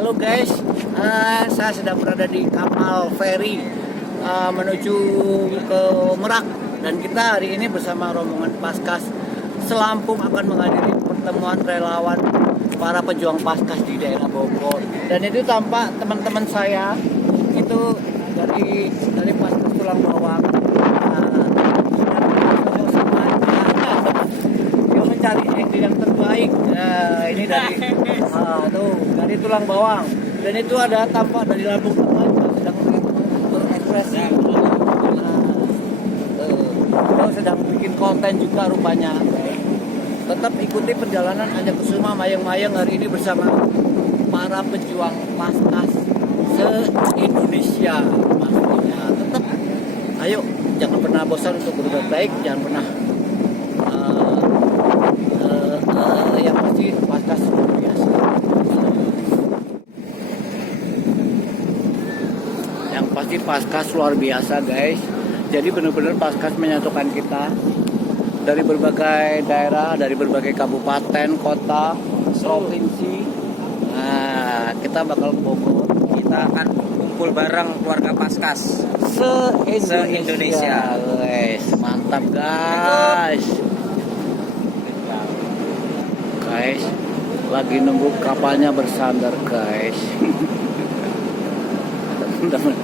Halo guys, saya sedang berada di kapal feri menuju ke Merak, dan kita hari ini bersama rombongan Paskas Selampung akan menghadiri pertemuan relawan para pejuang Paskas di daerah Bogor. Dan itu tampak teman-teman saya itu dari Paskas Tulang Bawang. Dia mencari angle yang terbaik. Ini dari Tulang Bawang, dan itu ada tampak dari Lampung Tengah sedang berekspresi. Sedang bikin konten juga rupanya. Tetap ikuti perjalanan Anja Kusuma Mayang-Mayang hari ini bersama para pejuang Paskas se-Indonesia pastinya. Tetap ayo, jangan pernah bosan untuk berbuat baik, jangan pernah yang pasti Paskas luar biasa. Yang pasti Paskas luar biasa guys. Jadi benar-benar Paskas menyatukan kita dari berbagai daerah, dari berbagai kabupaten, kota, provinsi. Nah, kita bakal ke Bogor. Kita akan kumpul bareng keluarga Paskas se-Indonesia. Guys, mantap guys. Guys, lagi nunggu kapalnya bersandar guys.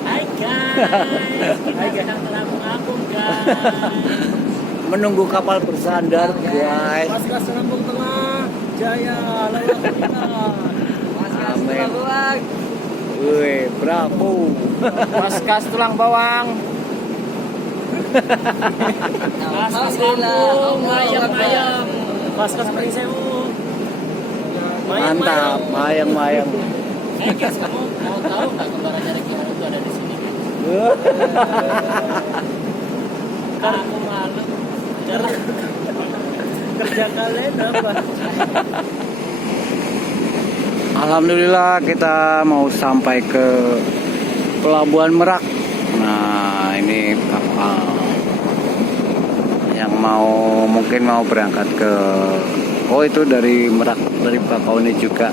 Hai guys, Lampung guys. Menunggu kapal bersandar guys. Paskas Lampung Tengah, Jaya, Amin. Wih, bravo. Paskas Tulang Bawang. Paskas Lampung, Mayang-Mayang, Paskas Pringsewu. Mantap, mayang-mayang. Guys, kamu mau tahu nggak kembarannya Ricky Harun itu ada di sini? Aku malu. Kerja kalian apa? Alhamdulillah kita mau sampai ke Pelabuhan Merak. Nah, ini kapal yang mungkin mau berangkat ke itu dari Merak, dari Bakauheni juga.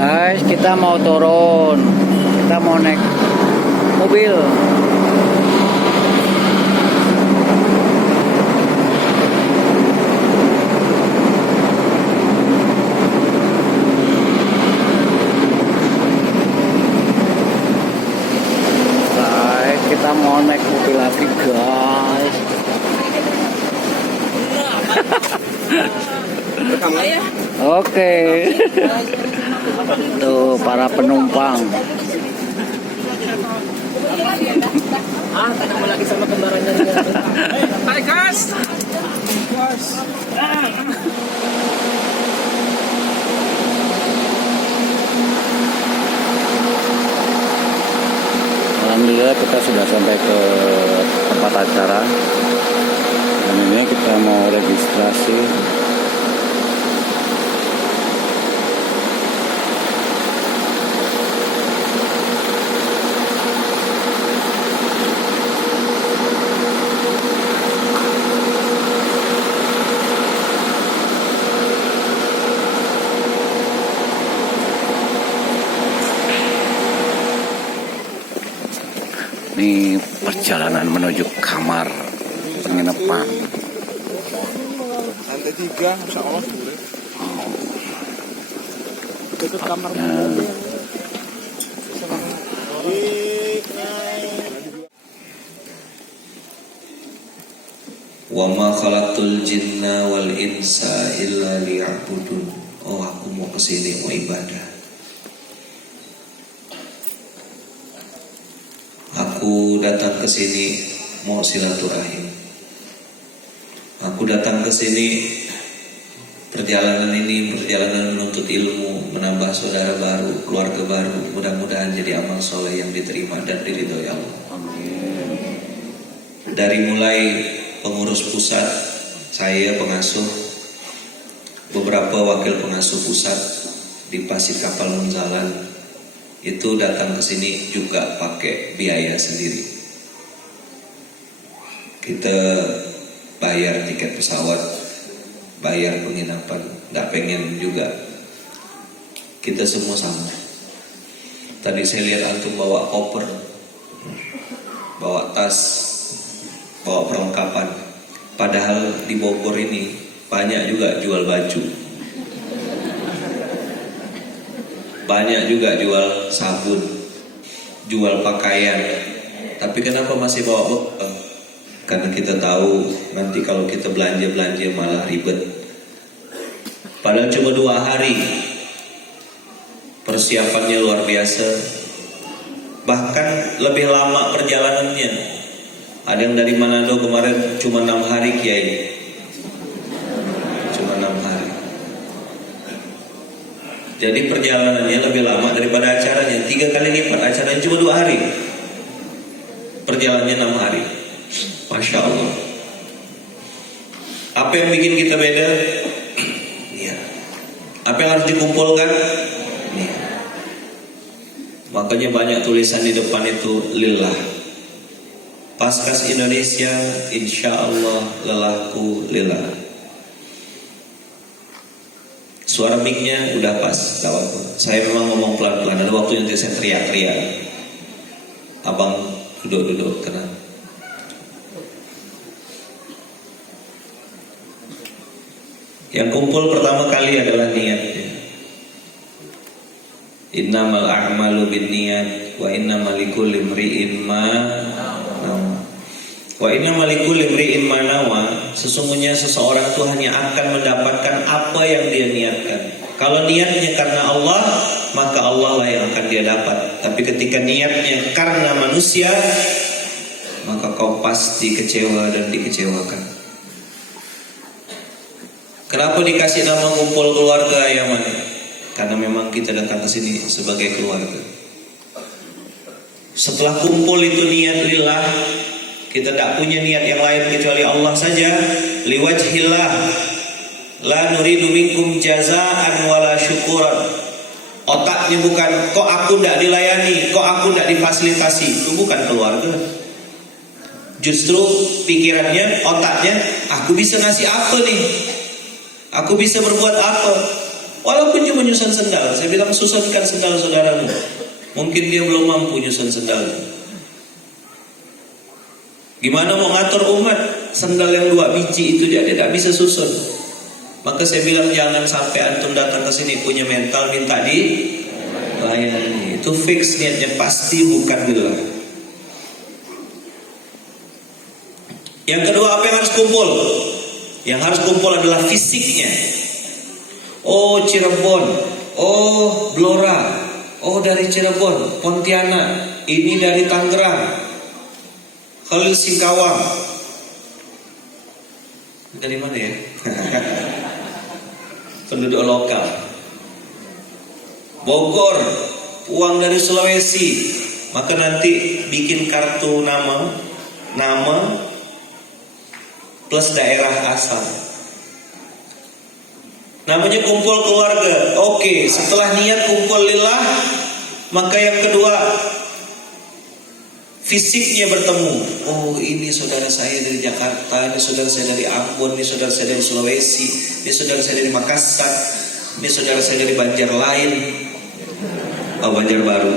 Guys, kita mau turun. Kita mau naik mobil. Guys, kita mau naik mobil lagi, guys. Oke. Tuh para penumpang. Ketemu lagi sama kembarannya Ricky Harun. Hai guys. Alhamdulillah kita sudah sampai ke tempat acara. Dan ini kita mau registrasi. Ini perjalanan menuju kamar penginapan. Lantai 3, insya Allah boleh. Dekat kamar. Wa ma khalaqtul jinna wal insa illa liya'budun. Oh, aku mau kesini mau ibadah. Aku datang ke sini mau silaturahim. Aku datang ke sini perjalanan ini perjalanan menuntut ilmu, menambah saudara baru, keluarga baru. Mudah-mudahan jadi amal soleh yang diterima dan diridhoi Allah. Dari mulai pengurus pusat, saya pengasuh, beberapa wakil pengasuh pusat di Pasir Kapal Munzalan itu datang ke sini juga pakai biaya sendiri. Kita bayar tiket pesawat, bayar penginapan, nggak pengen juga. Kita semua sama. Tadi saya lihat antum bawa koper, bawa tas, bawa perlengkapan. Padahal di Bogor ini banyak juga jual baju, banyak juga jual sabun, jual pakaian. Tapi kenapa masih bawa bekal? Karena kita tahu nanti kalau kita belanja malah ribet. Padahal cuma 2 hari, persiapannya luar biasa. Bahkan lebih lama perjalanannya. Ada yang dari Manado kemarin cuma 6 hari Kiai, cuma 6 hari. Jadi perjalanannya lebih lama daripada acaranya. 3 kali lipat, acaranya cuma 2 hari, perjalanannya 6 hari. Masya Allah. Apa yang bikin kita beda? Niat. Apa yang harus dikumpulkan? Niat. Makanya banyak tulisan di depan itu lillah. Paskas Indonesia, insya Allah lelahku lillah. Suara mic-nya udah pas, gak apa-apa. Saya memang ngomong pelan-pelan. Ada waktu nanti saya teriak-teriak. Abang duduk-duduk, tenang. Yang kumpul pertama kali adalah niatnya. Innamal a'malu binniyat wa innamal likulli imri'in ma nawa. Wa innamal likulli imri'in ma nawa. Sesungguhnya seseorang itu hanya akan mendapatkan apa yang dia niatkan. Kalau niatnya karena Allah, maka Allah lah yang akan dia dapat. Tapi ketika niatnya karena manusia, maka kau pasti kecewa dan dikecewakan. Kenapa dikasih nama kumpul keluarga Yaman? Karena memang kita datang ke sini sebagai keluarga. Setelah kumpul itu niat lillah, kita tak punya niat yang lain kecuali Allah saja. Liwajhillah, la nuridu minkum jazaan wala syukuran. Otaknya bukan kok aku tidak dilayani, kok aku tidak difasilitasi. Itu bukan keluarga. Justru pikirannya, otaknya, aku bisa ngasih apa nih? Aku bisa berbuat apa? Walaupun cuma nyusun sendal. Saya bilang susunkan sendal saudaramu. Mungkin dia belum mampu nyusun sendal. Gimana mau ngatur umat? Sendal yang 2 biji itu dia tidak bisa susun. Maka saya bilang jangan sampai antum datang ke sini punya mental minta dilayani. Itu fix niatnya pasti bukan billah. Yang kedua, apa yang harus kumpul? Yang harus kumpul adalah fisiknya. Oh Cirebon, oh Blora, oh dari Cirebon, Pontianak, ini dari Tangerang, Khalil Singkawang. Dari mana ya? Penduduk lokal. Bogor, uang dari Sulawesi. Maka nanti bikin kartu nama plus daerah asal. Namanya kumpul keluarga. Oke, setelah niat kumpul lillah, maka yang kedua fisiknya bertemu. Oh, ini saudara saya dari Jakarta, ini saudara saya dari Ambon, ini saudara saya dari Sulawesi, ini saudara saya dari Makassar, ini saudara saya dari Banjarlain. Oh, Banjarbaru.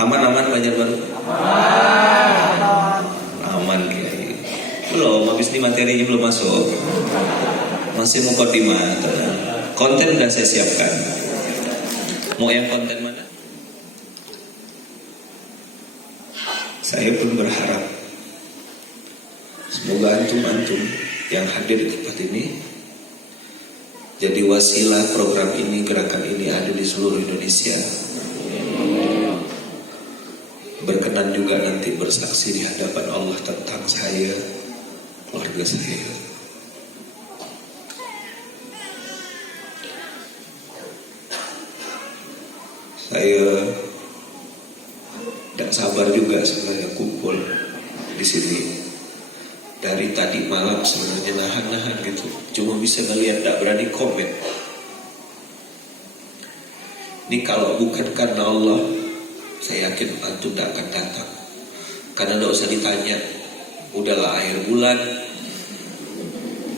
Aman-aman Banjarbaru. Aman Kiai. Belum, habis ini materinya belum masuk. Masih mukadimah. Konten udah saya siapkan. Mau yang konten mana? Saya pun berharap semoga antum-antum yang hadir di tempat ini jadi wasilah program ini, gerakan ini ada di seluruh Indonesia. Berkenan juga nanti bersaksi di hadapan Allah tentang saya. Kalau keluarga saya. Saya tidak sabar juga sebenarnya kumpul di sini. Dari tadi malam sebenarnya nahan gitu. Cuma bisa ngelihat, tidak berani komen. Ini kalau bukan karena Allah, saya yakin antum tidak akan datang. Karena tidak usah ditanya, udahlah akhir bulan,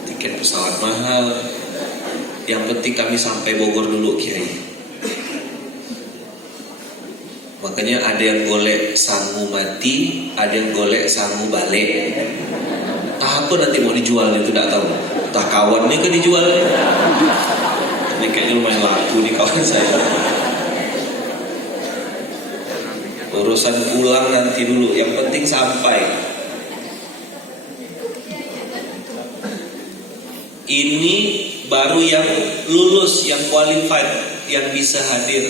tiket pesawat mahal. Yang penting kami sampai Bogor dulu, Kiai. Makanya ada yang golek sangu mati, ada yang golek sangu balik. Apa nanti mau dijual itu tidak tahu. Entah kawan ini kan dijual. Ini kayaknya lumayan laku nih kawan saya. Urusan pulang nanti dulu, yang penting sampai. Ini baru yang lulus, yang qualified, yang bisa hadir.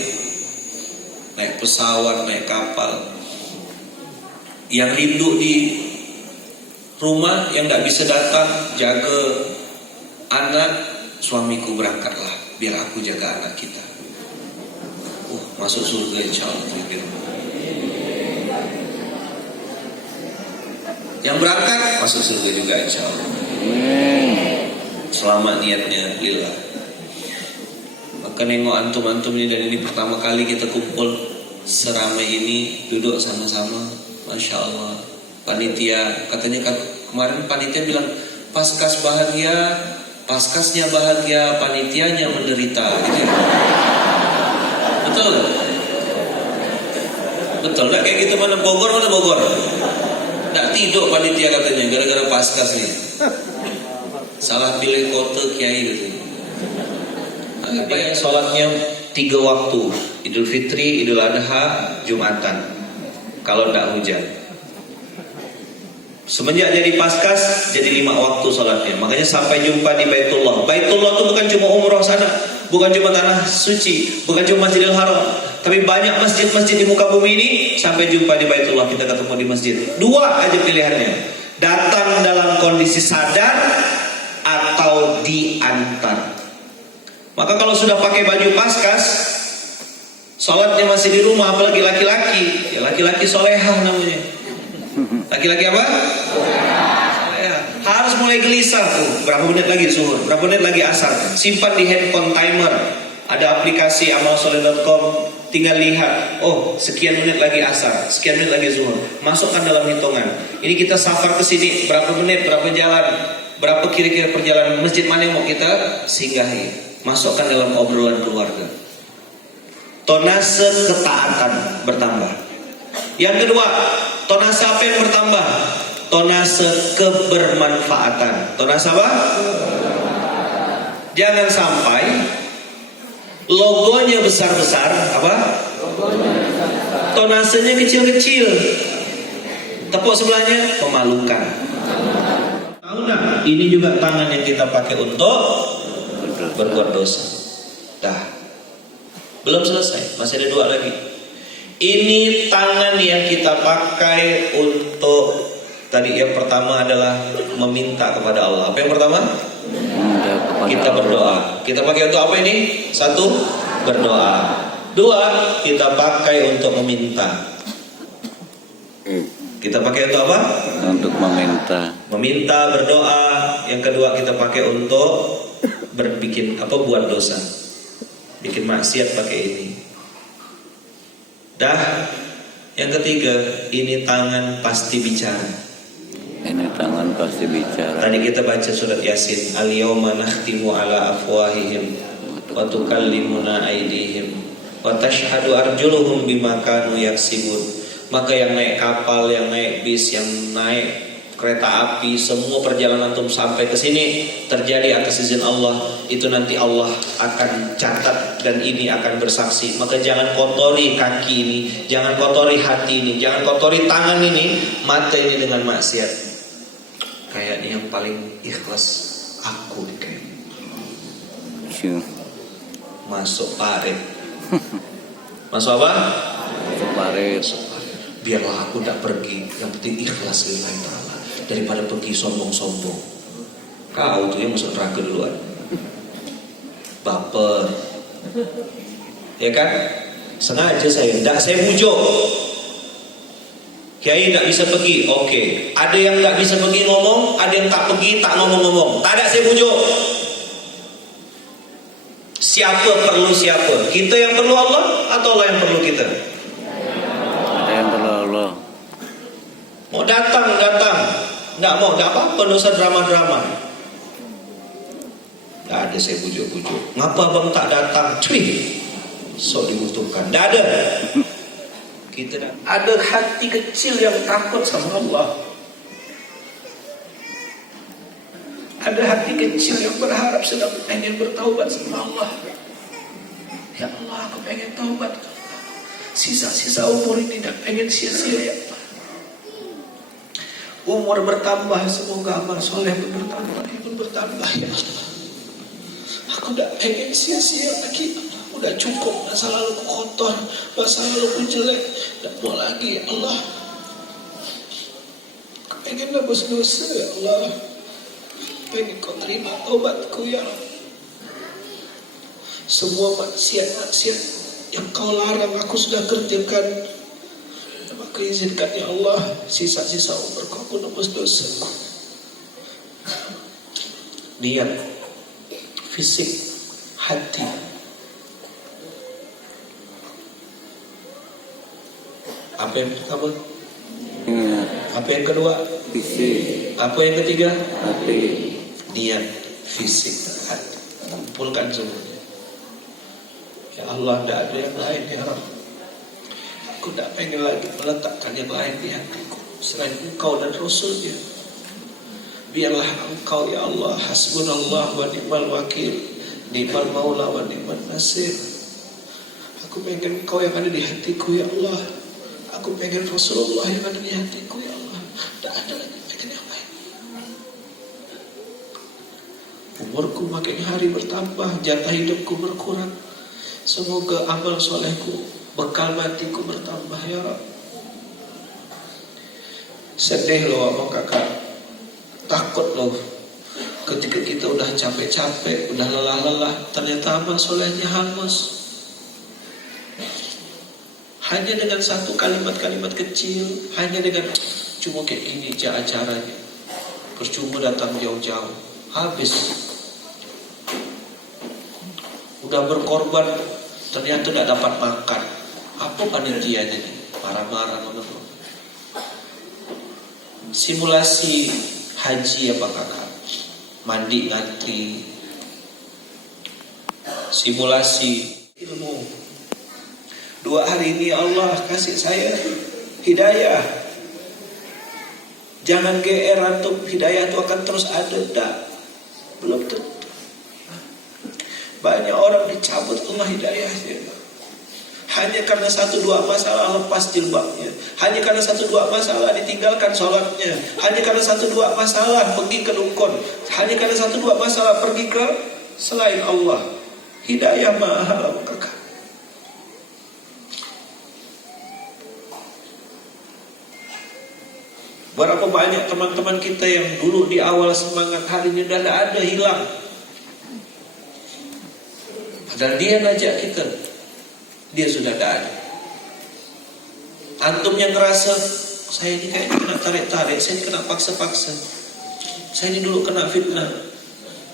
Naik pesawat, naik kapal. Yang rindu di rumah, yang tidak bisa datang, jaga anak, suamiku berangkatlah, biar aku jaga anak kita. Masuk surga insya Allah. Yang berangkat masuk surga juga insya Allah. Selamat niatnya lillah. Maka nengok antum-antum ini, dan ini pertama kali kita kumpul seramai ini, duduk sama-sama. Masya Allah. Panitia katanya kan kemarin panitia bilang paskas bahagia, paskasnya bahagia, panitianya menderita. Gitu. Betul? Betul nggak kayak gitu? Mana Bogor? Nggak tidur panitia katanya gara-gara paskas nih. Salah pilih kota kiai gitu. Apa yang sholatnya 3 waktu, Idul Fitri, Idul Adha, Jumatan. Kalau tidak hujan. Semenjak jadi paskas, jadi 5 waktu sholatnya. Makanya sampai jumpa di Baitullah. Baitullah itu bukan cuma umroh sana, bukan cuma tanah suci, bukan cuma Masjidil Haram, tapi banyak masjid-masjid di muka bumi ini. Sampai jumpa di Baitullah, kita ketemu di masjid. 2 aja pilihannya. Datang dalam kondisi sadar atau diantar. Maka kalau sudah pakai baju paskas, sholatnya masih di rumah, apalagi laki-laki. Ya laki-laki solehah namanya. Laki-laki apa? Solehah. Harus mulai gelisah tuh. Berapa menit lagi zuhur? Berapa menit lagi asar? Simpan di handphone timer. Ada aplikasi amalsoleh.com. Tinggal lihat. Oh, sekian menit lagi asar, sekian menit lagi zuhur. Masukkan dalam hitungan. Ini kita safar ke sini. Berapa menit? Berapa jalan? Berapa kira-kira perjalanan? Masjid mana yang mau kita singgahi? Masukkan dalam obrolan keluarga. Tonase ketaatan bertambah. Yang kedua, tonase apa yang bertambah? Tonase kebermanfaatan. Tonase apa? Jangan sampai logonya besar-besar, apa? Tonasenya kecil-kecil. Tepuk sebelahnya memalukan. Tahu nggak? Ini juga tangan yang kita pakai untuk berbuat dosa. Dah. Belum selesai, masih ada 2 lagi. Ini tangan yang kita pakai untuk, tadi yang pertama adalah meminta kepada Allah. Apa yang pertama? Kita berdoa. Kita pakai untuk apa ini? 1, berdoa. 2, kita pakai untuk meminta. Kita pakai untuk apa? Untuk meminta. Meminta, berdoa. Yang kedua kita pakai untuk berbikin apa, buat dosa, bikin maksiat pakai ini. Dah. Yang ketiga, ini tangan pasti bicara. Ini tangan pasti bicara. Tadi kita baca surat Yasin, al-yawma nakhtimu ala afwahihim wa tukallimuna aydihim wa tashhadu arjuluhum bima kanu yaksibun. Maka yang naik kapal, yang naik bis, yang naik kereta api, semua perjalanan antum sampai ke sini terjadi atas izin Allah, itu nanti Allah akan catat dan ini akan bersaksi. Maka jangan kotori kaki ini, jangan kotori hati ini, jangan kotori tangan ini, mata ini dengan maksiat. Kayaknya yang paling ikhlas aku nih kayaknya. Masuk parit. Masuk apa? Masuk parit. Biarlah aku tidak pergi, yang penting ikhlas lillahi ta'ala, daripada pergi sombong-sombong. Kau tuh yang masuk neraka duluan. Baper. Ya kan? Sengaja saya bujuk. Kiai tak bisa pergi, oke. Ada yang tak bisa pergi ngomong, ada yang tak pergi tak ngomong-ngomong. Tak ada, saya bujuk. Siapa perlu siapa? Kita yang perlu Allah atau Allah yang perlu kita? Kita yang perlu Allah. Mau datang. Nggak mau, nggak apa-apa, nggak usah drama-drama. Nggak ada, saya bujuk-bujuk. Ngapa abang tak datang? Sok dibutuhkan. Nggak ada. Kita ada hati kecil yang takut sama Allah. Ada hati kecil yang berharap sedang pengen bertaubat sama Allah. Ya Allah, aku pengen taubat. Sisa-sisa umur ini tidak pengen sia-sia ya Allah. Umur bertambah, semoga amal soleh pun bertambah, pun bertambah ya Allah. Aku tidak pengen sia-sia lagi. Udah cukup, masa lalu kotor, masa lalu jelek, tidak mau lagi ya Allah. Aku pengen nebus dosa ya Allah. Pengen kau terima taubatku ya Allah. Semua maksiat yang kau larang aku sudah kerjakan. Maka izinkan ya Allah, sisa-sisa umurku aku nebus dosa. Niat, fisik, hati. Apa yang pertama? Apa yang kedua? Fisik. Apa yang ketiga? Hati. Niat, fisik, hati. Kumpulkan semuanya. Ya Allah, tidak ada yang lain ya Rabb. Aku tidak pengen lagi meletakkan yang lain di hatiku selain Engkau dan Rasulnya. Biarlah Engkau ya Allah, hasbunallah wa ni'mal wakil, ni'mal maula wa ni'mal nasir. Aku pengen Engkau yang ada di hatiku ya Allah. Aku pengen Rasulullah yang ada di hatiku ya Allah. Tidak ada lagi pengen yang lain. Umurku makin hari bertambah, jatah hidupku berkurang. Semoga amal solehku, bekal matiku bertambah ya Rabb. Sedih loh abang kakak, takut loh ketika kita udah capek-capek, udah lelah-lelah, ternyata amal solehnya hangus. Hanya dengan satu kalimat-kalimat kecil, hanya dengan cuma kayak gini acaranya, percuma datang jauh-jauh, habis. Udah berkorban, ternyata tidak dapat makan. Apa panitianya nih? Marah-marah menurut. Simulasi haji apa kakak? Mandi ngantri. Simulasi ilmu. 2 hari ini Allah kasih saya hidayah. Jangan GR antum, hidayah itu akan terus ada. Tak, belum tentu. Banyak orang dicabut Allah hidayahnya hanya karena 1-2 masalah lepas jilbabnya, hanya karena 1-2 masalah ditinggalkan sholatnya, hanya karena 1-2 masalah pergi ke dukun, hanya karena 1-2 masalah pergi ke selain Allah. Hidayah mahal kakak. Berapa banyak teman-teman kita yang dulu di awal semangat, hari ini udah ada, hilang. Padahal dia ngajak kita, dia sudah tak ada. Antum yang ngerasa saya ini kayak kena tarik-tarik, saya ini kena paksa-paksa, saya ini dulu kena fitnah.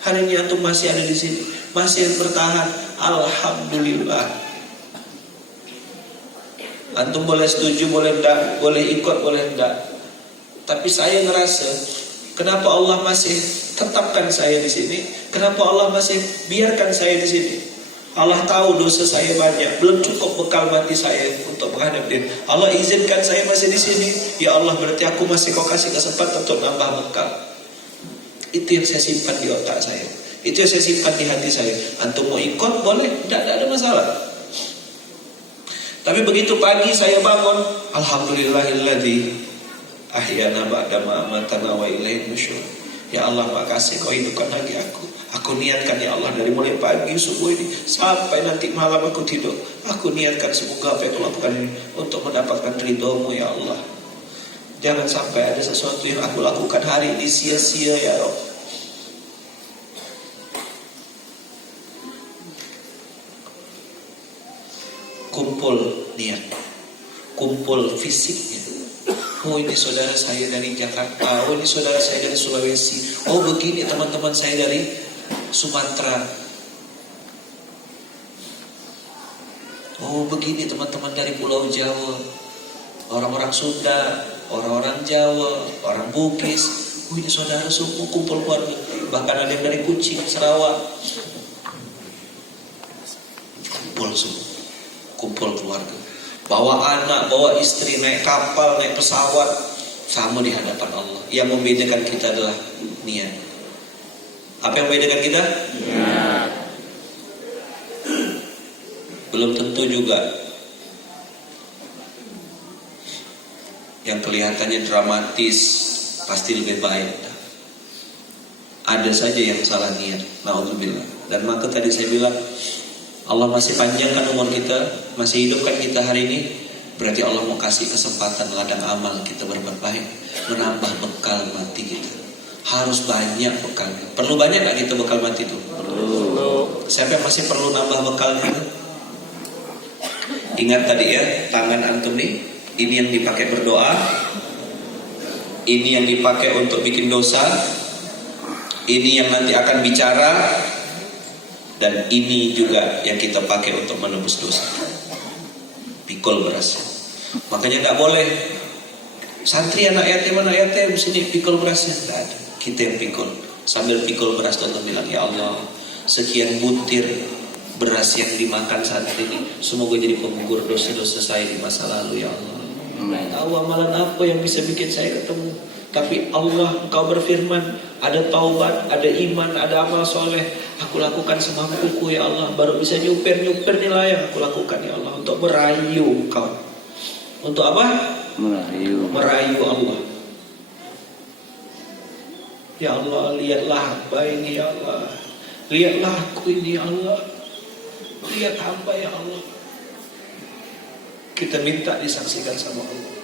Hari ini antum masih ada di sini, masih bertahan. Alhamdulillah. Antum boleh setuju, boleh enggak, boleh ikut, boleh enggak. Tapi saya ngerasa, kenapa Allah masih tetapkan saya di sini? Kenapa Allah masih biarkan saya di sini? Allah tahu dosa saya banyak, belum cukup bekal mati saya untuk menghadap Dia. Allah izinkan saya masih di sini. Ya Allah, berarti aku masih kau kasih kesempatan untuk nambah bekal. Itu yang saya simpan di otak saya. Itu yang saya simpan di hati saya. Antum mau ikut boleh, tidak ada masalah. Tapi begitu pagi saya bangun, alhamdulillahilladzi ahyana ba'da ma amatana wa ilaihi nusyur. Ya Allah, makasih kau hidupkan lagi aku. Aku niatkan ya Allah dari mulai pagi subuh ini sampai nanti malam aku tidur, aku niatkan semoga apa yang aku lakukan ini untuk mendapatkan ridho-Mu ya Allah. Jangan sampai ada sesuatu yang aku lakukan hari ini sia-sia ya Rabb. kumpul niat, kumpul fisiknya. Oh ini saudara saya dari Jakarta, oh ini saudara saya dari Sulawesi, oh begini teman-teman saya dari Sumatera, oh begini teman-teman dari Pulau Jawa, orang-orang Sunda, orang-orang Jawa, orang Bugis. Oh ini saudara suku kumpul keluarga, bahkan ada yang dari Kucing, Sarawak. Kumpul semua, kumpul keluarga, bawa anak, bawa istri, naik kapal, naik pesawat, sama di hadapan Allah. Yang membedakan kita adalah niat. Apa yang membedakan kita? Niat. Belum tentu juga yang kelihatannya dramatis pasti lebih baik. Ada saja yang salah niat. Na'udzubillah. Dan maka tadi saya bilang, Allah masih panjangkan umur kita, masih hidupkan kita hari ini, berarti Allah mau kasih kesempatan ladang amal kita berbuat baik, menambah bekal mati kita. Harus banyak bekalnya. Perlu banyak gak kita bekal mati itu? Perlu. Siapa yang masih perlu nambah bekalnya? Ingat tadi ya, tangan antum nih, ini yang dipakai berdoa, ini yang dipakai untuk bikin dosa, ini yang nanti akan bicara, dan ini juga yang kita pakai untuk menebus dosa. Pikul beras. Makanya nggak boleh santri anak yatim sini pikul berasnya, nggak ada. Kita yang pikul. Sambil pikul beras Tuhan bilang, ya Allah, sekian butir beras yang dimakan santri ini, semoga jadi penggugur dosa-dosa saya di masa lalu, ya Allah. Tahu amalan apa yang bisa bikin saya ketemu, tapi Allah, Engkau berfirman, ada taubat, ada iman, ada amal soleh. Aku lakukan semampuku, ya Allah. Baru bisa nyuper nilai yang aku lakukan, ya Allah, untuk merayu Engkau. Untuk apa? Merayu Allah. Ya Allah, lihatlah hamba ini, ya Allah. Lihatlah aku ini, ya Allah. Lihat hamba, ya Allah. Kita minta disaksikan sama Allah.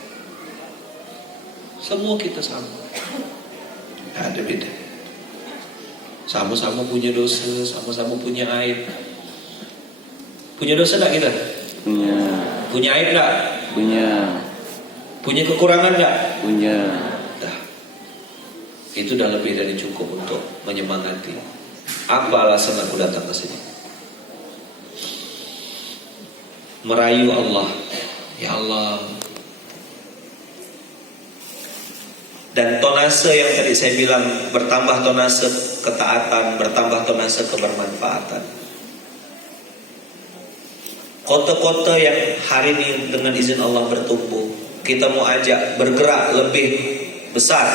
Semua kita sama, nggak ada beda. Sama-sama punya dosa, sama-sama punya aib. Punya dosa nggak kita? Punya. Punya aib nggak? Punya. Punya kekurangan nggak? Punya. Dah. Itu udah lebih dari cukup untuk menyemangati. Apa alasan aku datang ke sini? Merayu Allah. Ya Allah. Dan tonase yang tadi saya bilang, bertambah tonase ketaatan, bertambah tonase kebermanfaatan. Kota-kota yang hari ini dengan izin Allah bertumbuh, kita mau ajak bergerak lebih besar.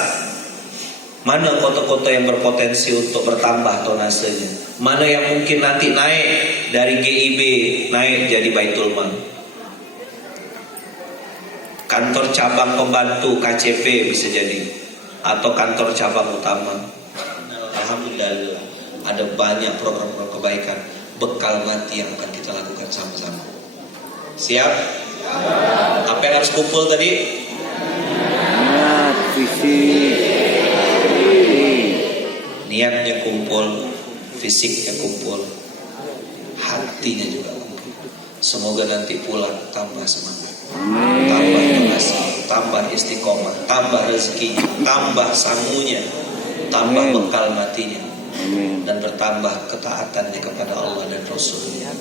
Mana kota-kota yang berpotensi untuk bertambah tonasenya? Mana yang mungkin nanti naik dari GIB, naik jadi Baitul Mal. Kantor cabang pembantu KCP bisa jadi, atau kantor cabang utama. Alhamdulillah ada banyak program-program kebaikan, bekal mati yang akan kita lakukan sama-sama. Siap? Apa yang harus kumpul tadi? Niat, fisik. Niatnya kumpul, fisiknya kumpul, hatinya juga kumpul. Semoga nanti pulang tambah semangat, tambah donasi, tambah istiqomah, tambah rezeki, tambah sangunya, tambah bekal matinya, dan bertambah ketaatannya kepada Allah dan Rasulnya.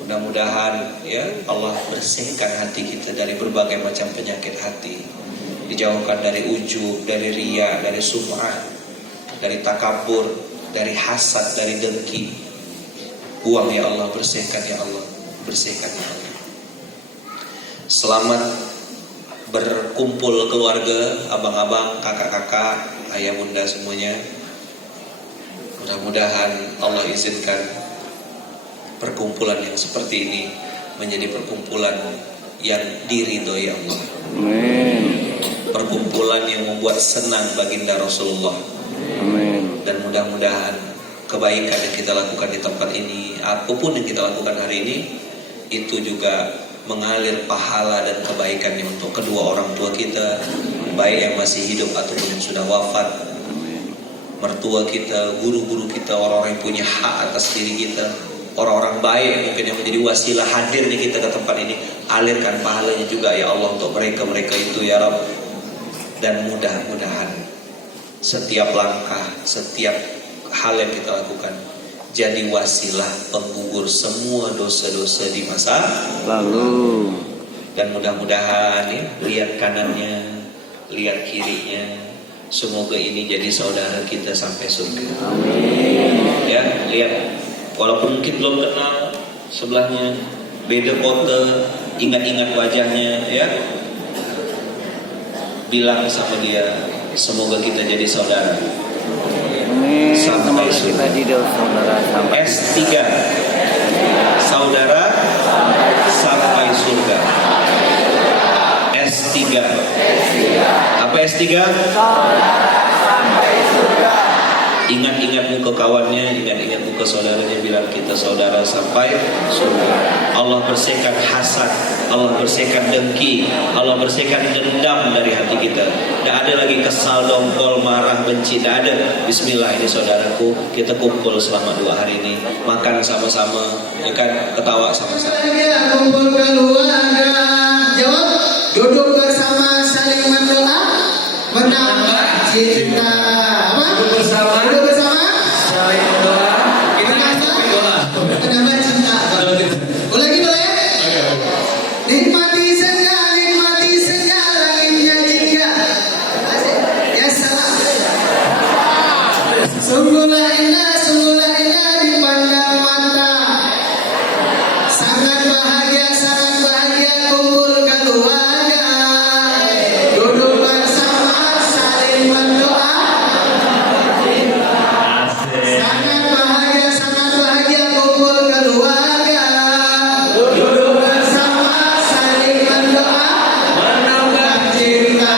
Mudah-mudahan ya Allah bersihkan hati kita dari berbagai macam penyakit hati, dijauhkan dari ujub, dari riya, dari sum'ah, dari takabur, dari hasad, dari dengki. Buang ya Allah, bersihkan ya Allah, bersihkan ya Allah. Selamat berkumpul keluarga, abang-abang, kakak-kakak, ayah bunda semuanya. Mudah-mudahan Allah izinkan perkumpulan yang seperti ini menjadi perkumpulan yang diridhoi Allah. Amin. Perkumpulan yang membuat senang baginda Rasulullah. Amin. Dan mudah-mudahan kebaikan yang kita lakukan di tempat ini, apapun yang kita lakukan hari ini, itu juga mengalir pahala dan kebaikannya untuk kedua orang tua kita, baik yang masih hidup ataupun yang sudah wafat, mertua kita, guru-guru kita, orang-orang yang punya hak atas diri kita, orang-orang baik mungkin yang menjadi wasilah hadir di kita ke tempat ini, alirkan pahalanya juga ya Allah untuk mereka-mereka itu ya Rabb. Dan mudah-mudahan setiap langkah, setiap hal yang kita lakukan jadi wasilah penggugur semua dosa-dosa di masa Lalu. dan mudah-mudahan ya, lihat kanannya, lihat kirinya, semoga ini jadi saudara kita sampai surga. Ya, lihat walaupun mungkin belum kenal sebelahnya, beda kota, ingat-ingat wajahnya ya. Bilang sama dia, semoga kita jadi saudara Amin. sampai Semoga kita surga. jadi saudara sampai S3 saudara sampai surga. S3 apa S3? Ingat-ingat muka kawannya, ingat-ingat muka saudaranya, bilang kita saudara sampai surga. Allah bersihkan hasad, Allah bersihkan dengki, Allah bersihkan dendam dari hati kita. Tidak ada lagi kesal, dongkol, marah, benci, tidak ada. Bismillah, ini saudaraku, kita kumpul selama 2 hari ini, makan sama-sama, ya kan, ketawa sama-sama. Kumpul keluarga, jawab, duduk bersama saling mendoa, menambah cinta. Apa? Duduk bersama Saling berdoa. Kita menambah cinta. Boleh gitu ya? Nikmati senja, langitnya jingga. Ya salam. Sungguhlah indah dipandang mata. Sangat bahagia kumpul keluarga. Duduk bersama saling mendoa. Sangat bahagia kumpul keluarga. Duduk bersama saling mendoa. Menambah cinta.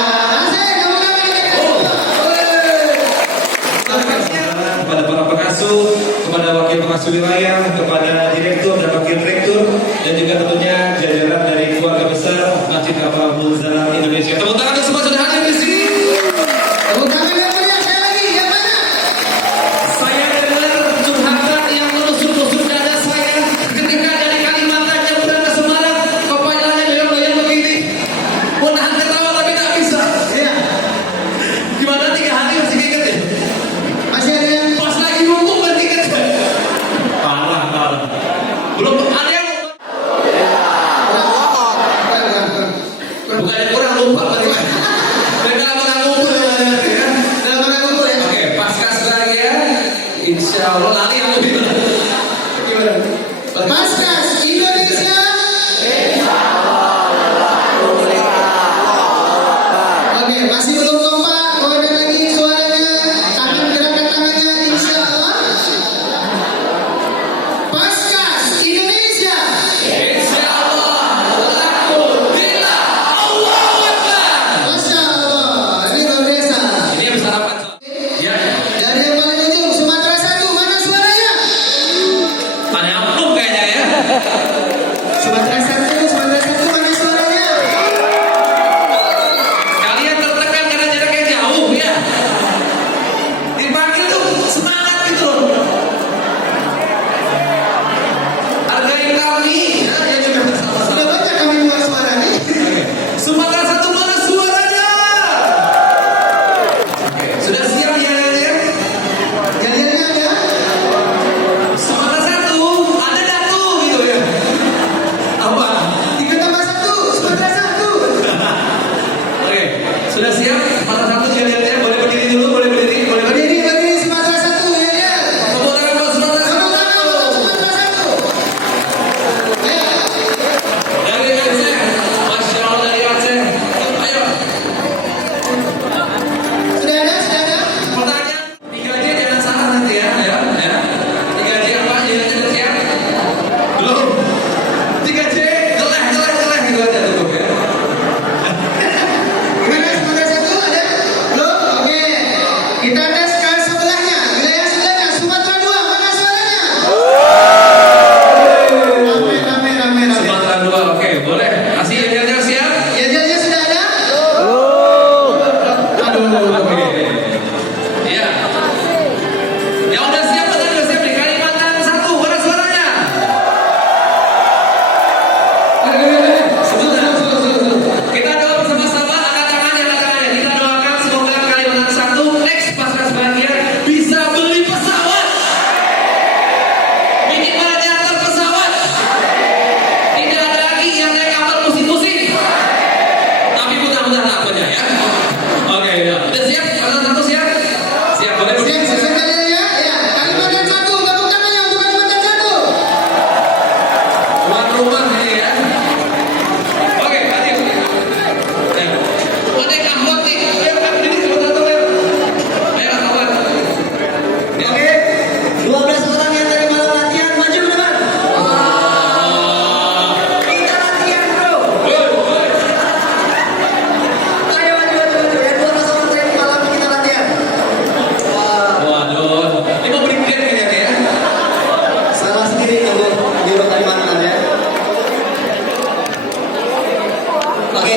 Kepada para pengasuh, kepada wakil pengasuh wilayah, kepada direktur dan wakil direktur, dan juga tentunya jajaran dari keluarga besar Masjid Kapal Mulzam Indonesia. Tepuk tangan untuk semua sudah hadir di sini. Tepuk tangan yang meriah sekali lagi. Yang mana? Saya dengar curhatan yang menusuk-nusuk dada saya ketika dari Kalimantan yang berada Semarang, kepalanya doyong-doyong begini. Mau nahan ketawa tapi tak bisa. Iya. Gimana 3 hari masih ingat ya? Masih ada yang Pas lagi numpuk dan ingat. Parah. Belum ada yang bukan yang kurang lupa tadi. Mereka akan ngumpul ya. dalam makan kumpul ya. Oke, paskas lagi ya. Insya Allah nanti yang lebih gimana? Paskas Indonesia. Oke, masih belum kompak. Keluarkan lagi suaranya, tangan gerakan tangannya, insya Allah. Paskas Indonesia. Insya Allah laku bila Allah Akbar. Masya Allah, ini luar biasa. Ini yang sarapan. Ya, Dari yang paling ujung Sumatera 1, mana suaranya? ada yang belum kayaknya ya. Sumatera 1, mana suaranya? Kalian tertekan karena jaraknya jauh ya. Dipanggil tuh semangat gitu loh.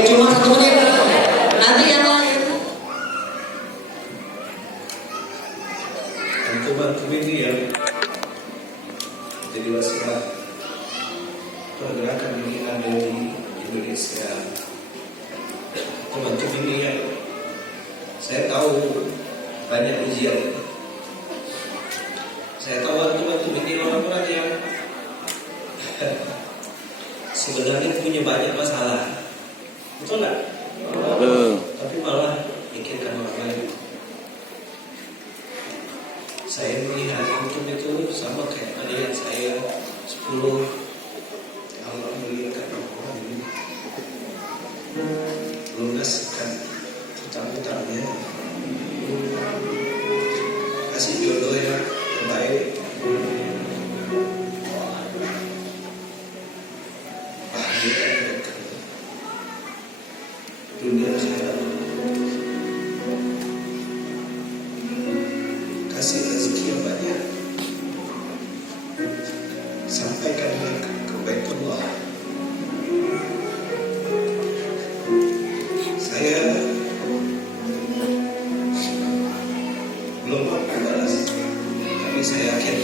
cuma 1 menit. Nanti yang lain. Antum ini yang jadi wasilah pergerakan yang ada di Indonesia. Teman-teman ini yang saya tahu banyak ujian. Saya tahu teman-teman ini orang-orang yang sebenarnya punya banyak masalah, betul nggak? Tapi malah mikirkan orang lain. Saya melihat antum itu sama kayak ada yang saya 10. Allah melihatkan orang ini lunaskan hutang-hutangnya, kasih jodoh yang terbaik, bahagiakan mereka dunia akhirat, kasih rezeki yang banyak, sampaikan mereka ke Baitullah. Saya belum mampu balas, tapi saya yakin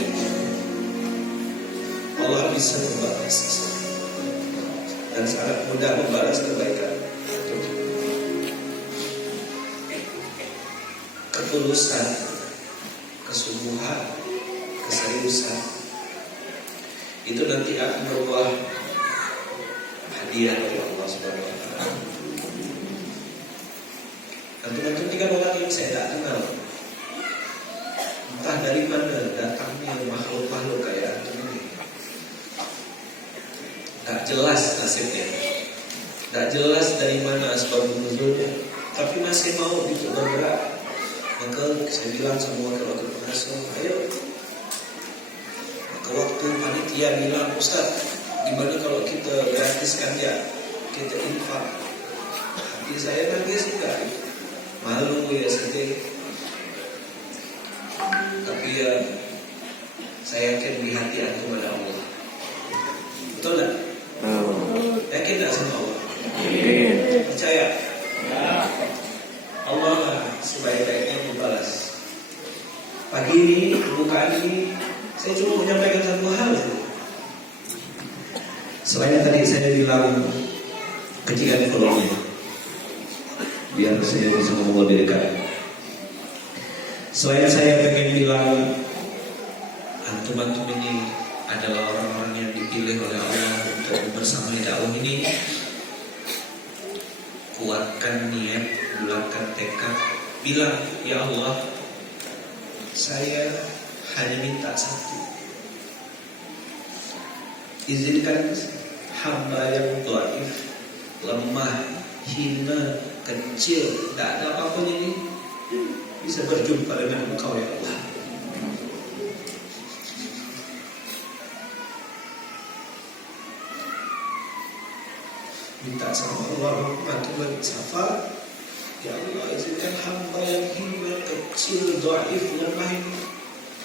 Allah bisa membalas dan sangat mudah membalas kebaikan. Ketulusan, kesungguhan, keseriusan itu nanti akan berbuah hadiah dari Allah Subhanahu wa taala. Tentu-tentu 3 orang yang saya tidak kenal, entah dari mana datangnya makhluk-makhluk kayak antum ini. Tak jelas nasibnya, tak jelas dari mana asbab nuzulnya, tapi masih mau gitu bergerak. Maka saya bilang semua wakil pengasuh, ayo. Maka waktu panitia bilang, Ustaz, gimana kalau kita gratiskan dia, kita infak? Hati saya nangis enggak? Malu ya sedih. Tapi ya saya yakin di hati antum ada Allah. Betul tak? Yakin tak sama Allah? Percaya? Allah sebaik-baiknya membalas. Pagi ini, pembukaan ini, saya cuma menyampaikan satu hal. Selain tadi saya bilang kecikan kolomnya, biar saya bisa ngomong lebih dekat. Selain saya pengen bilang antum-antum ini adalah orang-orang yang dipilih oleh Allah untuk bersamai dakwah ini. Kuatkan niat, bulatkan tekad, bilang, ya Allah, saya hanya minta satu, izinkan hamba yang dhaif, lemah, hina, kecil, tak ada apapun ini bisa berjumpa dengan Engkau ya Allah. Minta sama Allah rahmatullahi syafaat. Ya Allah, izinkan hamba yang hina, kecil, dhaif, lemah ini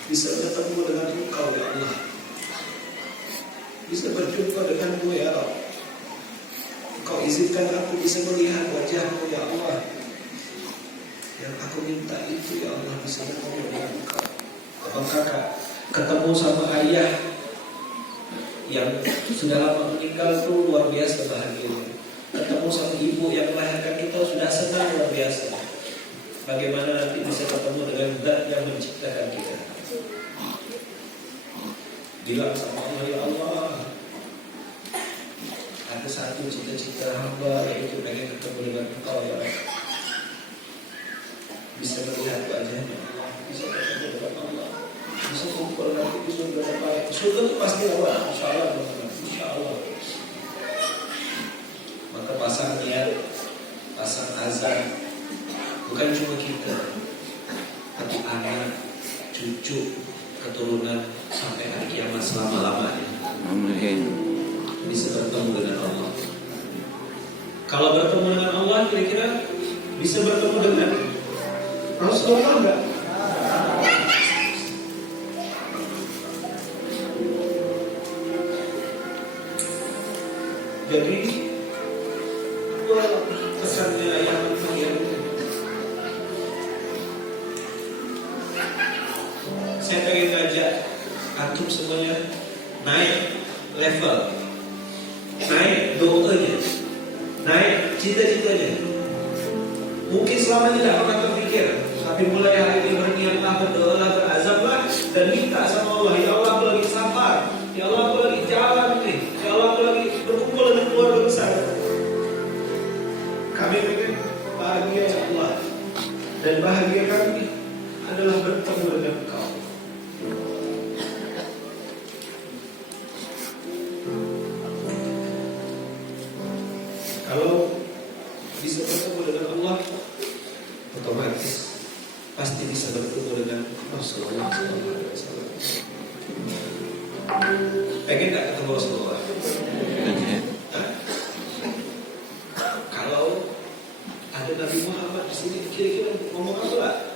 bisa bertemu dengan Engkau ya Allah, bisa berjumpa denganmu ya Allah. Engkau izinkan aku bisa melihat wajahmu ya Allah. Yang aku minta itu ya Allah, bisa bertemu dengan Engkau. Abang kakak ketemu sama ayah yang sudah lama meninggal tuh luar biasa bahagianya. Ketemu sama ibu yang melahirkan kita sudah senang luar biasa. Bagaimana nanti bisa ketemu dengan Zat yang menciptakan kita. Bilang sama Allah, ya Allah, ada satu cita-cita hamba, yaitu pengen ketemu dengan Engkau ya Allah. Bisa melihat wajahnya Allah, bisa ketemu dengan Allah, bisa kumpul nanti di surga yang baik. Surga itu pasti Allah, insya Allah, insya Allah. Maka pasang niat, pasang azan, bukan cuma kita, tapi anak, cucu, keturunan sampai hari kiamat selama-lamanya. Amin. Bisa bertemu dengan Allah. Kalau bertemu dengan Allah, kira-kira bisa bertemu dengan Rasulullah enggak? Jadi antum semuanya naik level, naik doanya, naik cita-citanya. Mungkin selama ini tidak pernah terpikir, tapi mulai hari ini berniatlah, berdoalah, berazamlah dan minta sama Allah, ya Allah aku lagi sabar, ya Allah aku lagi jalan nih, ya Allah aku lagi berkumpul dengan keluarga besar. Kami ingin bahagia ya Allah, dan bahagia kami adalah bertemu dengan Engkau. Kalau bisa bertemu dengan Allah, otomatis pasti bisa bertemu dengan Rasulullah SAW. Pengen nggak ketemu Rasulullah? Hah? Kalau ada Nabi Muhammad di sini, kira-kira ngomong apa?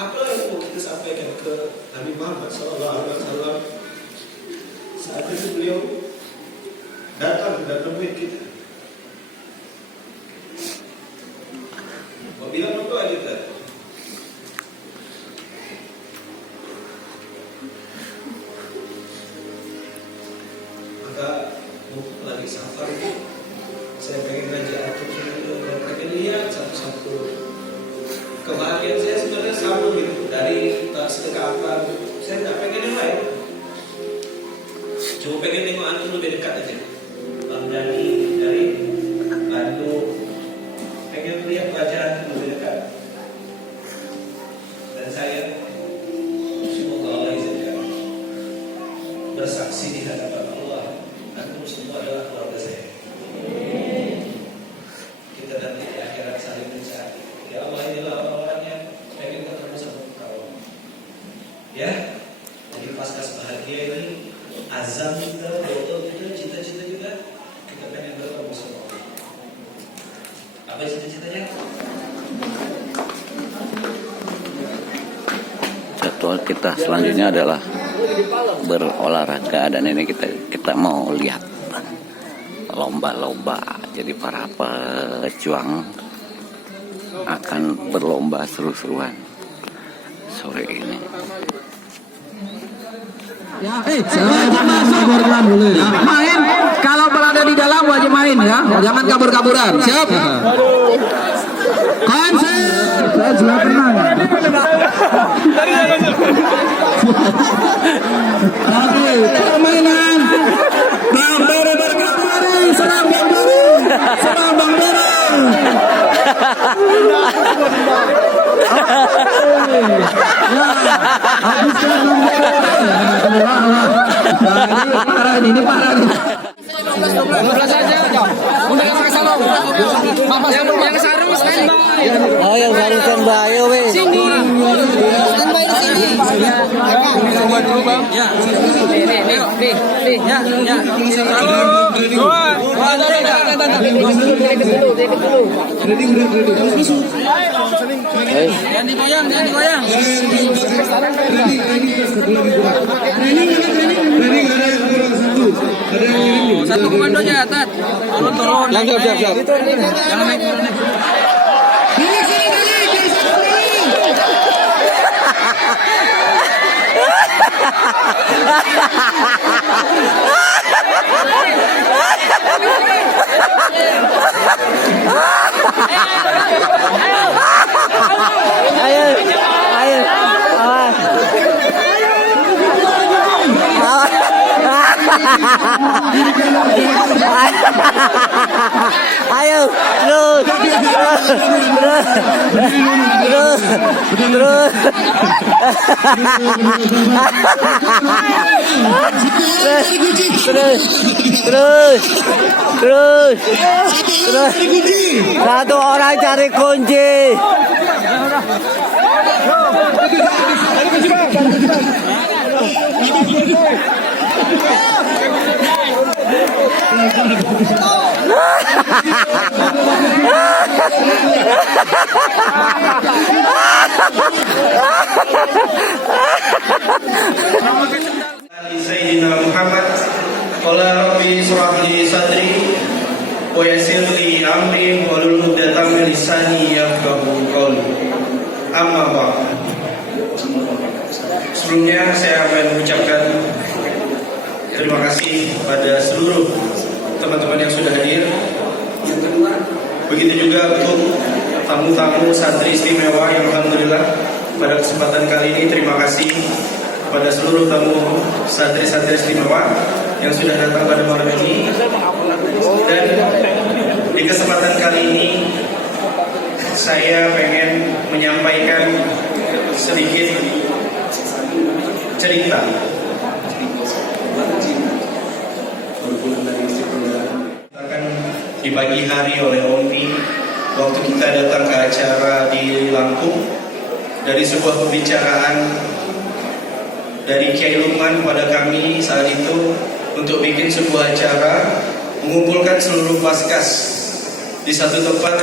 Apa yang mau kita sampaikan ke Nabi Muhammad SAW? Saat itu beliau datang dan nemuin kita. Mau bilang apa kita? Maka lagi safar itu, saya pengen ngajak aku dan pengen lihat satu-satu kebahagiaan saya sebenarnya sama gitu, dari sedekah apa. Saya nggak pengen yang lain, cuma pengen tengok antum lebih dekat aja. Bang Dani dari Bandung, pengen lihat wajah lebih dekat. Dan saya semoga Allah izinkan bersaksi di hadapan Allah, antum semua adalah keluarga saya. Kita nanti di akhirat saling mencari. Ya Allah, inilah orang-orang yang pengen ketemu sama Engkau. Ya, jadi pasca bahagia ini, azam kita, doa kita, cita-cita kita, kita pengen bertemu sama Allah. Apa cita-citanya? Jadwal kita selanjutnya adalah berolahraga, dan ini kita mau lihat lomba-lomba. Jadi para pejuang akan berlomba seru-seruan sore ini. Jangan masuk ya. Main kalau berada di dalam wajib main ya, jangan kabur-kaburan. Siap? Konsep. Saya sudah tenang. Oke, permainan. Bang Bere berkabari, serang Bang Bere, serang Bang Bere. Habiskan Bang Bere. Parah ini parah nih. 12 saja. Udah ke sana. Yang sarung standby. Oh, yang baru standby ya weh. Sini. Standby di sini. Coba dulu Bang. Ya. Nih. Ya. Dua. Jangan digoyang. Satu komandonya, Tat. Turun. Siap. Jangan naik. Ayo. Awas. Ayo, terus. Satu orang cari kunci. Sayyidina Muhammad qala rabbi shrah li sadri wa yassir li amri wahlul 'uqdatam min lisani yafqahu qawli. Amma ba'd. Sebelumnya saya akan mengucapkan terima kasih pada seluruh teman-teman yang sudah hadir. Begitu juga untuk tamu-tamu santri istimewa yang alhamdulillah pada kesempatan kali ini terima kasih pada seluruh tamu santri-santri istimewa yang sudah datang pada malam ini. Dan di kesempatan kali ini saya pengen menyampaikan sedikit cerita. Akan di pagi hari oleh Ompi waktu kita datang ke acara di Lampung, dari sebuah pembicaraan dari Kiai Lukman pada kami saat itu untuk bikin sebuah acara mengumpulkan seluruh paskas di satu tempat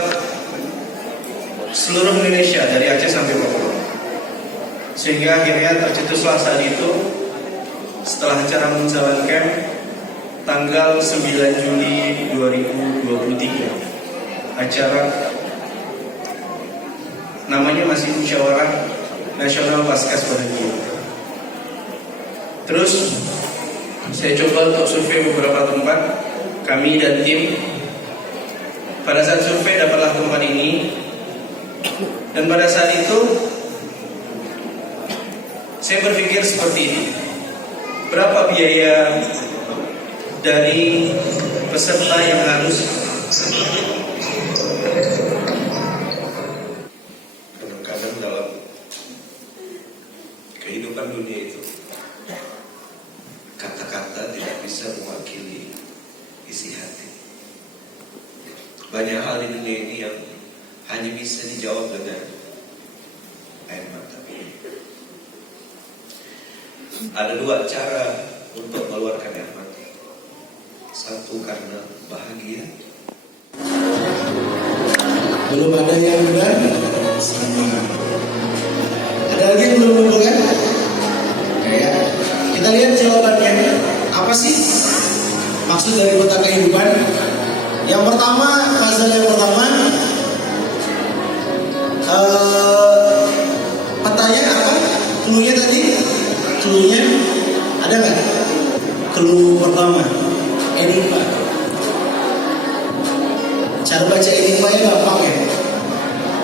seluruh Indonesia dari Aceh sampai Papua. Sehingga akhirnya tercetuslah saat itu setelah acara Munzalan Camp tanggal 9 Juli 2023, acara namanya masih Musyawarah Nasional Paskas Bahagia. Terus saya coba untuk survei beberapa tempat, kami dan tim. Pada saat survei dapatlah tempat ini. Dan pada saat itu saya berpikir seperti ini, berapa biaya dari peserta yang harus kadang-kadang dalam kehidupan dunia itu kata-kata tidak bisa mewakili isi hati. Banyak hal di dunia ini yang hanya bisa dijawab dengan air mata. Ada dua cara untuk mengeluarkan air mata. Satu karena bahagia. Belum ada yang benar sama. Ada lagi yang belum benar kan? Kayak kita lihat jawabannya. Apa sih maksud dari kota kehidupan? Yang pertama, puzzle yang pertama, petanya apa? Cluenya tadi? Cluenya ada nggak? Clue pertama, enigma. Cara baca enigmanya gampang ya.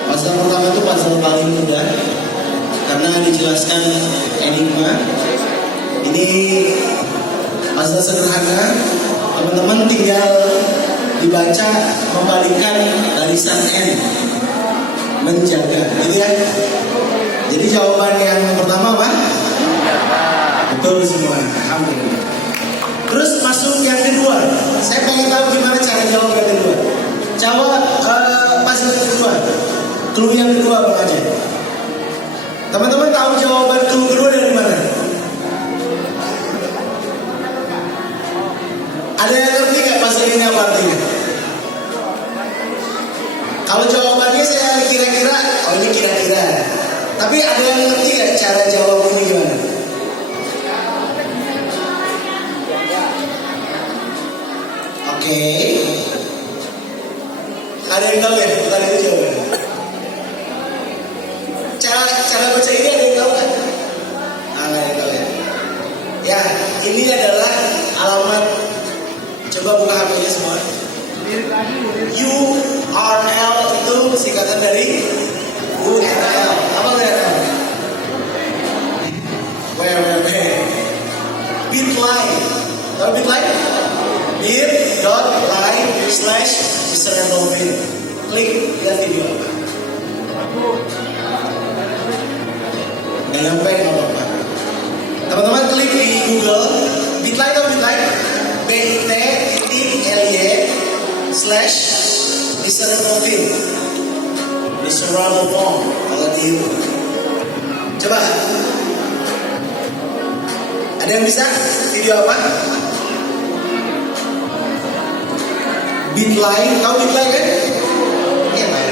Puzzle pertama itu puzzle paling mudah karena dijelaskan enigma. Ini puzzle sederhana, teman-teman tinggal dibaca membalikkan barisan N, menjaga, gitu ya. Jadi jawaban yang pertama apa? Betul semua, alhamdulillah. Terus masuk yang kedua. Saya pengen tahu gimana cara jawab yang kedua. Jawab puzzle yang kedua. Clue yang kedua apa aja? Teman-teman tahu jawaban clue kedua dari mana? Ada yang ngerti nggak puzzle ini apa artinya? Kalau jawabannya saya kira-kira, oh ini kira-kira. Tapi ada yang ngerti nggak cara jawab ini gimana? Oke. Ada yang tahu ya? Bukan itu jawabannya. Cara baca ini ada yang tahu kan? Ada yang tahu ya? Ya, ini adalah alamat. Coba buka HP-nya semua. URL itu singkatan dari URL. Apa URL? www. Bitly. Tahu Bitly? bit.ly/Mr.Dolphin. Klik lihat video apa? Yang nyampe nggak apa-apa. Teman-teman klik di Google Bitly atau Bitly? bit.ly/Mr.Dolphin. Mr.Dolphin kalau di YouTube. Coba. Ada yang bisa? Video apa? Bitly, tahu Bitly kan? Iya Pak.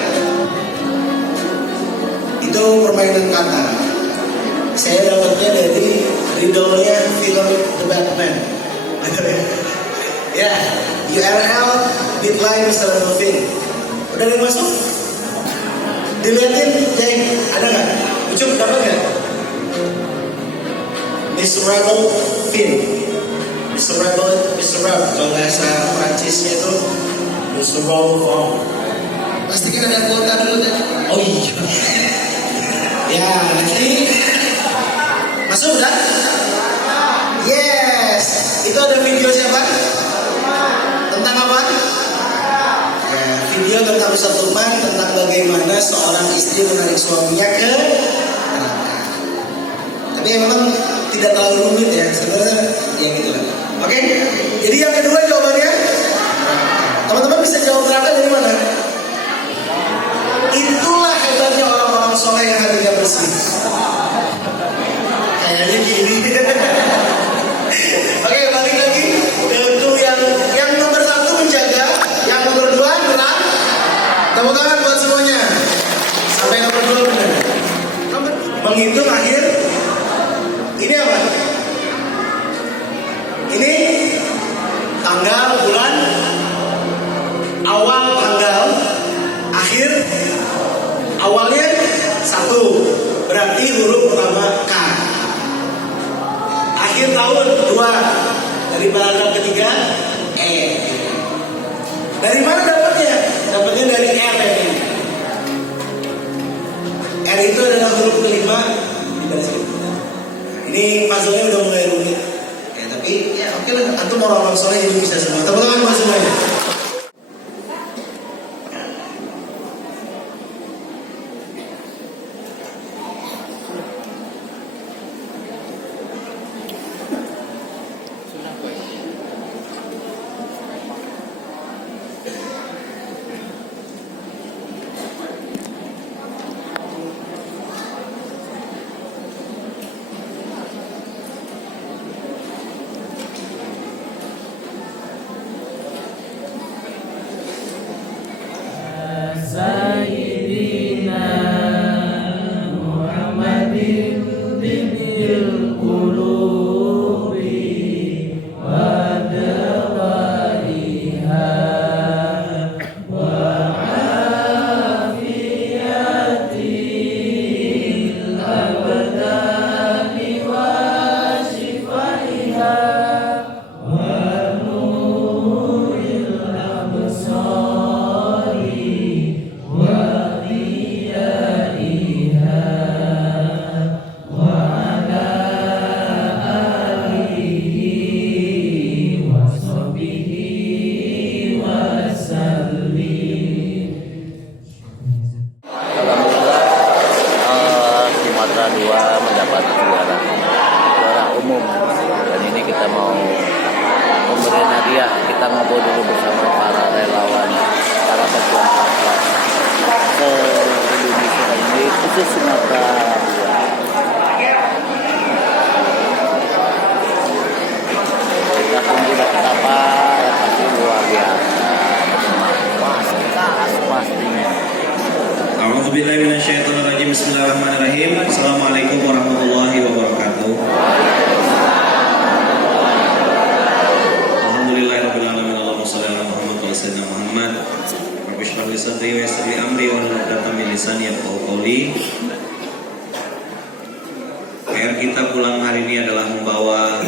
Itu permainan kata. Saya dapatnya dari riddle-nya film The Batman. Ya, URL Bitly Mr.Dolphin. Udah ada yang masuk? Dilihatin, Jeng, ada nggak? Ucup dapat nggak? Miserable Finn. Miserable kalau bahasa Prancisnya itu miserable form. Pastikan ada kuota dulu tadi. Oh iya. Ya, ini masuk udah? Yes. Itu ada video siapa? Tentang apa? Ya, video tentang Ustaz Lukman tentang bagaimana seorang istri menarik suaminya ke neraka. Tapi memang tidak terlalu rumit ya, sebenarnya ya gitu lah. Oke, jadi yang kedua jawabannya, teman-teman bisa jawab neraka dari mana? Itulah hebatnya orang-orang soleh yang hatinya bersih. Kayaknya gini. Oke, balik lagi untuk yang nomor 1 menjaga, yang nomor 2 nerang. Tepuk tangan buat semuanya. Sampai nomor 2 benar. Menghitung akhir. Ini apa? Ini tanggal, bulan, awal tanggal, akhir. Awalnya 1, berarti huruf pertama K. Akhir tahun 2, dari paragraf ketiga E. Dari mana dapatnya? Dapatnya dari R ini. R itu adalah huruf kelima di garis kedua. Ini puzzle-nya udah mulai rumit. Ya, tapi ya oke lah. Antum orang-orang soleh jadi bisa semua. Tepuk tangan buat semuanya. mendapat juara umum, dan ini kita mau memberikan hadiah. Kita ngobrol dulu bersama para relawan, para pejuang paskas se-Indonesia ini, khusus Sumatera Barat. Kita tunggu dapat apa, yang pasti luar biasa, pastinya. A'udzubillahiminasyaitonirrajim. Bismillahirrahmanirrahim. Assalamualaikum warahmatullahi wabarakatuh. Alhamdulillahirabbil alamin. Allahumma shalli ala Muhammad wa sayyidina Muhammad. Rabbi shrah li sadri wa yassir li amri wa hlul 'uqdatam min lisani yafqahu qawli. PR kita pulang hari ini adalah membawa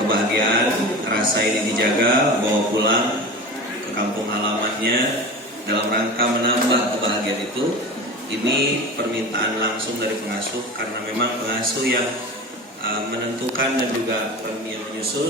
kebahagiaan. Rasa ini dijaga, bawa pulang ke kampung halamannya dalam rangka menambah kebahagiaan itu. Ini permintaan langsung dari pengasuh, karena memang pengasuh yang menentukan dan juga yang menyusul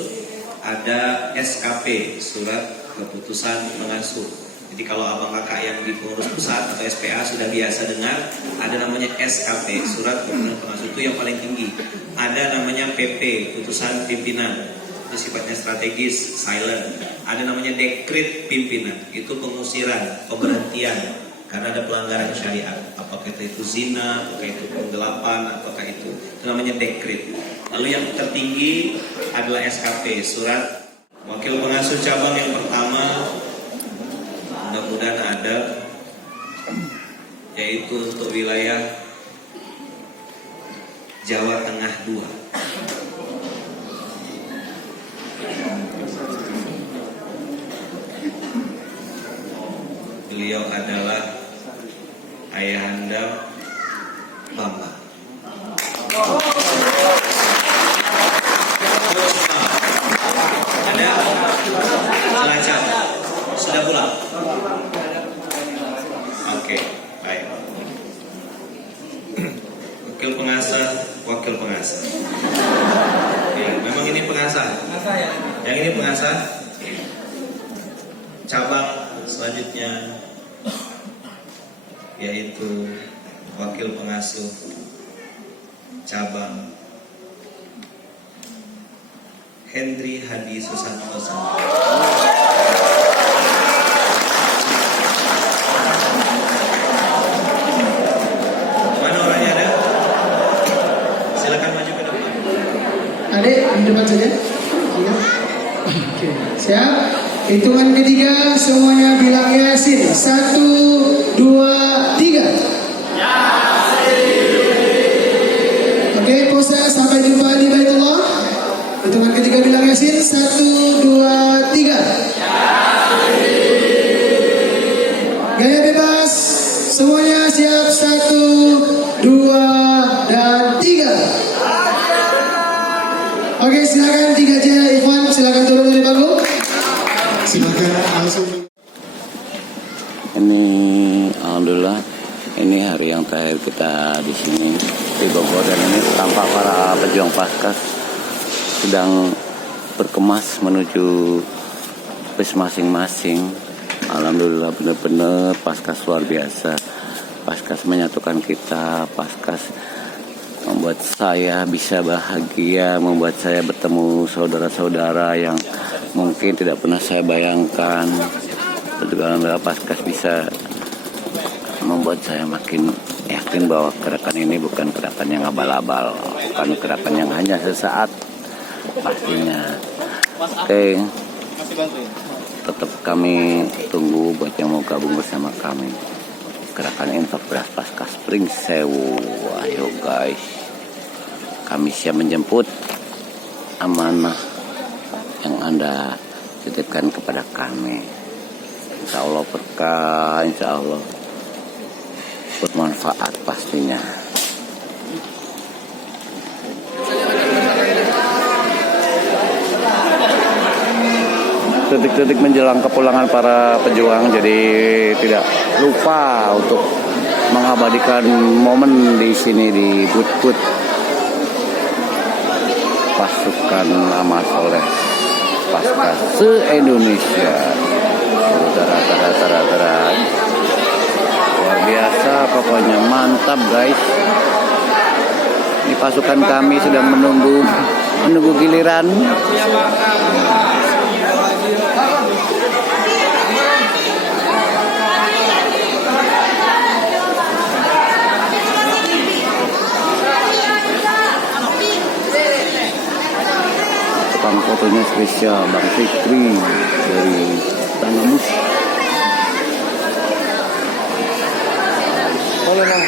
ada SKP, surat keputusan pengasuh. Jadi kalau abang kakak yang di pengurus pusat atau SPA sudah biasa dengar, ada namanya SKP, surat keputusan pengasuh, itu yang paling tinggi. Ada namanya PP, putusan pimpinan, itu sifatnya strategis, silent. Ada namanya dekret pimpinan, itu pengusiran, pemberhentian karena ada pelanggaran syariat, apakah itu zina, apakah itu penggelapan, apakah itu namanya dekret. Lalu yang tertinggi adalah SKP, surat wakil pengasuh cabang yang pertama, mudah-mudahan ada, yaitu untuk wilayah Jawa Tengah 2. Beliau adalah Ayahanda Bambang. Hasan. Cabang selanjutnya yaitu wakil pengasuh cabang Hendri Hadi Susantosa. Mana orangnya ada? Silakan maju ke depan. Adik, di depan saja. Ya. Oke, siap. Hitungan ketiga, semuanya bilang Yasin. 1, 2, 3. Oke, pose sampai jumpa di Baitullah. Hitungan ketiga bilang Yasin. 1, 2, 3. Gaya bebas. Semuanya siap. 1, 2, dan 3. Oke, silakan 3 aja Ikhwan, silakan turun dari panggung. Silakan langsung. Ini alhamdulillah ini hari yang terakhir kita di sini di Bogor, dan ini tampak para pejuang Paskas sedang berkemas menuju bus masing-masing. Alhamdulillah benar-benar Paskas luar biasa. Paskas menyatukan kita, Paskas membuat saya bisa bahagia, membuat saya bertemu saudara-saudara yang mungkin tidak pernah saya bayangkan. Alhamdulillah Paskas bisa membuat saya makin yakin bahwa gerakan ini bukan gerakan yang abal-abal, bukan gerakan yang hanya sesaat pastinya. Oke, tetap kami tunggu buat yang mau gabung bersama kami. Gerakan infak beras Paskas Spring Sewu. Ayo guys, kami siap menjemput amanah yang Anda titipkan kepada kami. Insya Allah berkah, insya Allah bermanfaat pastinya. Detik-detik menjelang kepulangan para pejuang, jadi tidak lupa untuk mengabadikan momen di sini di booth pasukan amal soleh Paskas se-Indonesia. Saudara, luar biasa, pokoknya mantap guys. Ini pasukan kami sedang menunggu giliran. Tukang fotonya spesial Bang Fikri dari Tangamus. Boleh lah.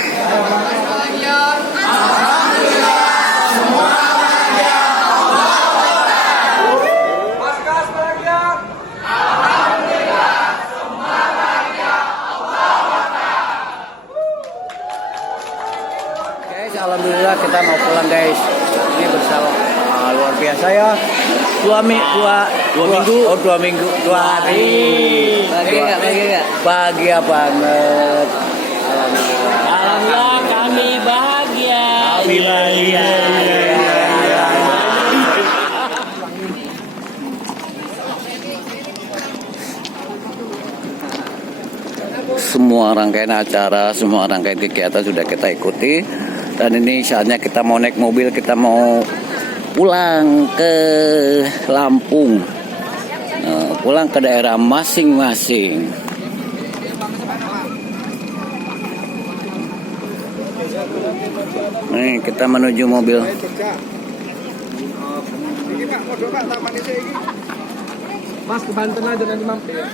Alhamdulillah kita mau pulang guys. Ini bersama luar biasa ya. 2 minggu, 2 hari. Bahagia banget. Alhamdulillah kami bahagia. Semua rangkaian acara, semua rangkaian kegiatan sudah kita ikuti. Dan ini saatnya kita mau naik mobil, kita mau pulang ke Lampung, pulang ke daerah masing-masing. Nih kita menuju mobil. Mas ke Banten aja nanti mampir.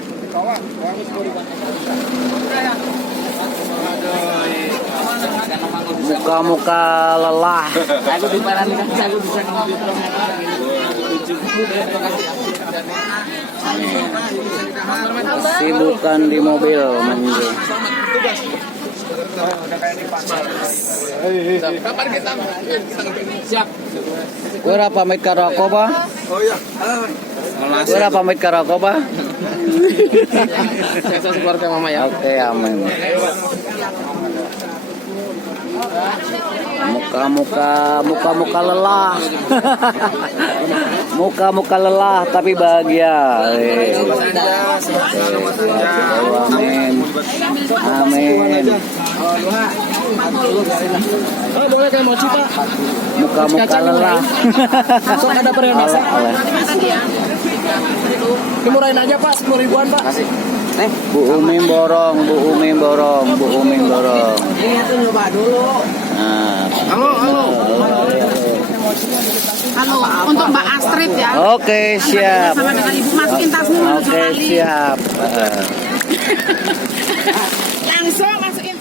Muka-muka lelah. Aku di Parani kan aku bisa ngopi. Sibukan di mobil menunggu. Kapan kita siap? Kura pamit karo aku ba? Oh iya. Kura pamit karo aku ba? Saya keluarga mama ya. Oke, amin. Muka-muka lelah. Muka-muka lelah tapi bahagia. Amin. Amin. Oh, boleh kan mochi, Pak? Muka-muka lelah. Sok ada perhenasa. Dimurahin aja, Pak, 10 ribuan, Pak. Bu Umi borong, Bu Umi borong, Bu Umi borong. Ini tuh nyoba dulu. Nah. Halo. Halo, untuk Mbak Astrid ya. Oke, siap. Sama dengan Ibu, masukin tasmu menuju Oke, kali. siap. Langsung masukin.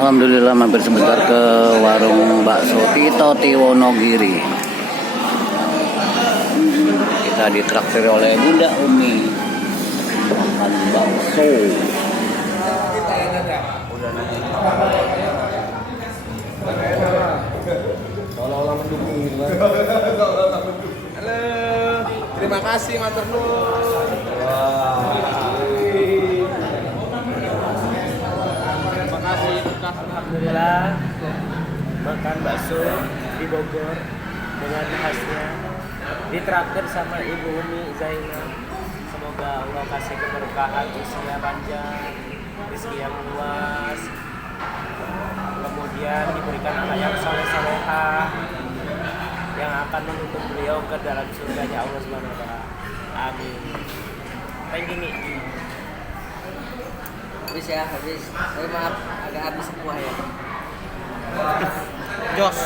Alhamdulillah mampir sebentar ke warung bakso Tito Wonogiri. Kita ditraktir oleh Bunda Umi makan bakso. Terima kasih, matur nuwun. Alhamdulillah makan bakso di Bogor dengan khasnya ditraktir sama Ibu Umi Zainal. Semoga Allah kasih keberkahan, usia panjang, rezeki yang luas, kemudian diberikan anak yang soleh-solehah yang akan menuntut beliau ke dalam surganya Allah Subhanahu wa taala. Amin. Thank you. Habis ya, habis. Maaf, agak habis semua ya. Jos.